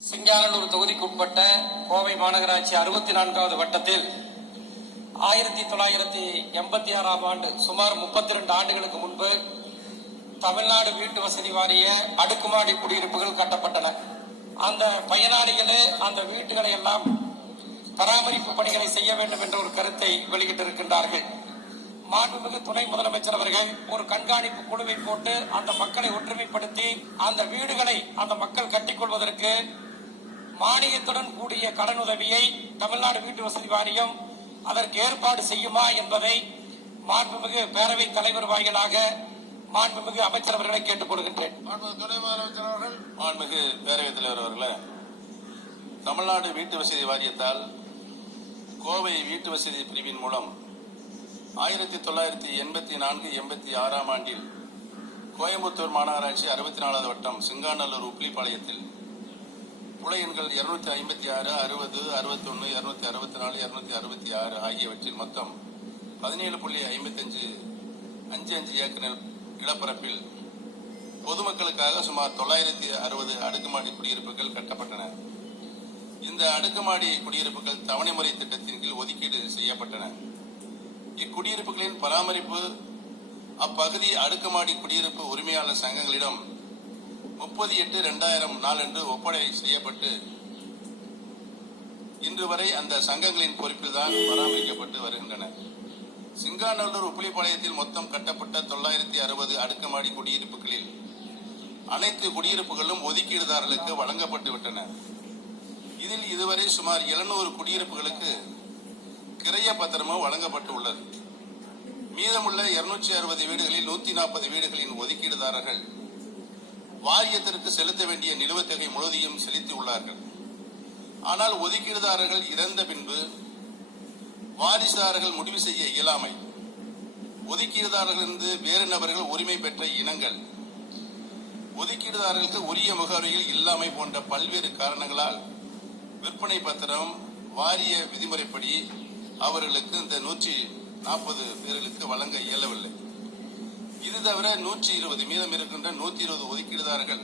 சிங்காநல்லூர் தொகுதிக்குட்பட்ட கோவை மாநகராட்சி 64வது வட்டத்தில் 1986ஆம் ஆண்டு சுமார் 32 ஆண்டுகளுக்கு முன்பு தமிழ்நாடு வீட்டு வசதி வாரிய அடுக்குமாடி குடியிருப்புகள் கட்டப்பட்டன. அந்த பயனாளிகளே அந்த வீட்டுகளை எல்லாம் பராமரிப்பு பணிகளை செய்ய வேண்டும் என்ற ஒரு கருத்தை வெளியிட்டிருக்கின்றார்கள். மாண்புமிகு துணை முதலமைச்சர் அவர்கள் ஒரு கண்காணிப்பு குழுவை போட்டு அந்த மக்களை ஒற்றுமைப்படுத்தி அந்த வீடுகளை அந்த மக்கள் கட்டிக்கொள்வதற்கு மானியத்துடன் கூடிய கடனுதவியை தமிழ்நாடு வீட்டு வசதி வாரியம் அதற்கு ஏற்பாடு செய்யுமா என்பதை மாண்புமிகு பேரவைத் தலைவர் வாயிலாக மாண்புமிகு அமைச்சர் அவர்களை கேட்டுக் கொள்கின்றேன். மாண்புமிகு பேரவைத் தலைவர் அவர்களே, தமிழ்நாடு வீட்டு வசதி வாரியத்தால் கோவை வீட்டு வசதி பிரிவின் மூலம் 1984-86ஆம் ஆண்டில் கோயம்புத்தூர் மாநகராட்சி 64வது வட்டம் சிங்காநல்லூர் உப்பிலிப்பாளையத்தில் புல எண்கள் 256, 60, 61, 264, 266 ஆகியவற்றில் மொத்தம் 17.55 ஏக்கர் நிலப்பரப்பில் பொதுமக்களுக்காக சுமார் 960 அடுக்குமாடி குடியிருப்புகள் கட்டப்பட்டன. இந்த அடுக்குமாடி குடியிருப்புகள் தவணை முறை திட்டத்தின் கீழ் ஒதுக்கீடு செய்யப்பட்டன. இக்குடியிருப்புகளின் பராமரிப்பு அப்பகுதி அடுக்குமாடி குடியிருப்பு உரிமையாளர் சங்கங்களிடம் 30/8/2000 நாளன்று ஒப்படை செய்யப்பட்டு இன்று வரை அந்த சங்கங்களின் பொறுப்பில்தான் பராமரிக்கப்பட்டு வருகின்றன. சிங்காநல்லூர் உப்பிலிப்பாளையத்தில் மொத்தம் கட்டப்பட்ட 960 அடுக்குமாடி குடியிருப்புகளில் அனைத்து குடியிருப்புகளும் ஒதுக்கீடுதாரர்களுக்கு வழங்கப்பட்டு விட்டன. இதில் இதுவரை சுமார் 700 குடியிருப்புகளுக்கு கிரைய பத்திரமும் வழங்கப்பட்டு உள்ளது. மீதமுள்ள 260 வீடுகளில் 140 வீடுகளின் ஒதுக்கீடுதாரர்கள் வாரியத்திற்கு செலுத்த வேண்டிய நிலுவைத் தொகை முழுவதையும் செலுத்தி உள்ளார்கள். ஆனால் ஒதுக்கீடுதாரர்கள் இறந்த பின்பு வாரிசுதாரர்கள் முடிவு செய்ய இயலாமை, ஒதுக்கீடுதாரர்களிருந்து வேறு நபர்கள் உரிமை பெற்ற இனங்கள், ஒதுக்கீடுதாரர்களுக்கு உரிய முகவரியில் இல்லாமை போன்ற பல்வேறு காரணங்களால் விற்பனை பத்திரம் வாரிய விதிமுறைப்படி அவர்களுக்கு இந்த 140 பேர்களுக்கு வழங்க இயலவில்லை. இது தவிர 120 மீதம் இருக்கின்ற 120 ஒதுக்கீடுதாரர்கள்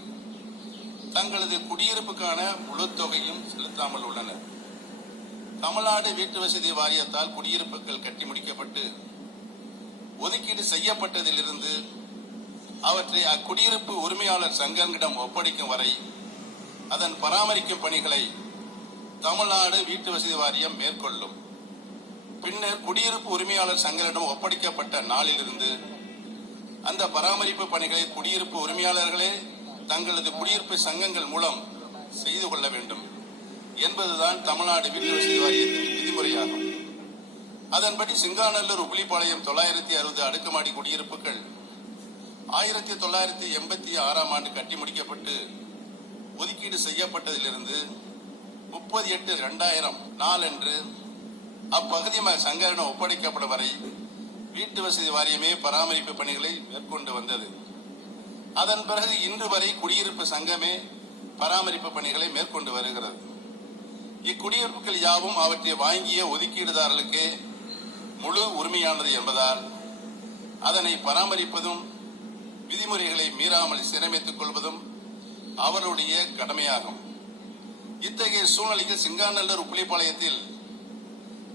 தங்களது குடியிருப்புக்கான முழு தொகையும் செலுத்தாமல் உள்ளனர். தமிழ்நாடு வீட்டு வசதி வாரியத்தால் குடியிருப்புகள் கட்டி முடிக்கப்பட்டு ஒதுக்கீடு செய்யப்பட்டதிலிருந்து அவற்றை அக்குடியிருப்பு உரிமையாளர் சங்கங்களிடம் ஒப்படைக்கும் வரை அதன் பராமரிக்கும் பணிகளை தமிழ்நாடு வீட்டு வசதி வாரியம் மேற்கொள்ளும். பின்னர் குடியிருப்பு உரிமையாளர் சங்கங்களிடம் ஒப்படைக்கப்பட்ட நாளிலிருந்து அந்த பராமரிப்பு பணிகளை குடியிருப்பு உரிமையாளர்களே தங்களது குடியிருப்பு சங்கங்கள் மூலம் செய்து கொள்ள வேண்டும் என்பதுதான் தமிழ்நாடு வீட்டு வசதி வாரியத்தின் விதிமுறையாகும். அதன்படி சிங்காநல்லூர் உப்பிலிப்பாளையம் 960 அடுக்குமாடி குடியிருப்புகள் 1986ஆம் ஆண்டு கட்டி முடிக்கப்பட்டு ஒதுக்கீடு செய்யப்பட்டதிலிருந்து 30/8/2000 நாளன்று அப்பகுதி சங்கரிடம் ஒப்படைக்கப்படும் வரை வீட்டு வசதி வாரியமே பராமரிப்பு பணிகளை மேற்கொண்டு வந்தது. அதன் பிறகு இன்று வரை குடியிருப்பு சங்கமே பராமரிப்பு பணிகளை மேற்கொண்டு வருகிறது. இக்குடியிருப்புகள் யாவும் அவற்றை வாங்கிய ஒதுக்கீடுதாரர்களுக்கே முழு உரிமையானது என்பதால் அதனை பராமரிப்பதும் விதிமுறைகளை மீறாமல் சீரமைத்துக் கொள்வதும் அவருடைய கடமையாகும். இத்தகைய சூழ்நிலையில் சிங்காநல்லூர் உப்பிலிப்பாளையத்தில்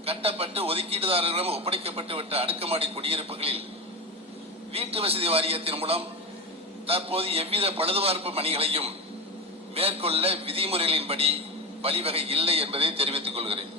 கட்டப்பட்டு ஒதுக்கீடுதாரர்களிடம் ஒப்படைக்கப்பட்டு விட்ட அடுக்குமாடி குடியிருப்புகளில் வீட்டு வசதி வாரியத்தின் மூலம் தற்போது எவ்வித பழுதுபார்ப்பு பணிகளையும் மேற்கொள்ள விதிமுறைகளின்படி வழிவகை இல்லை என்பதை தெரிவித்துக் கொள்கிறேன்.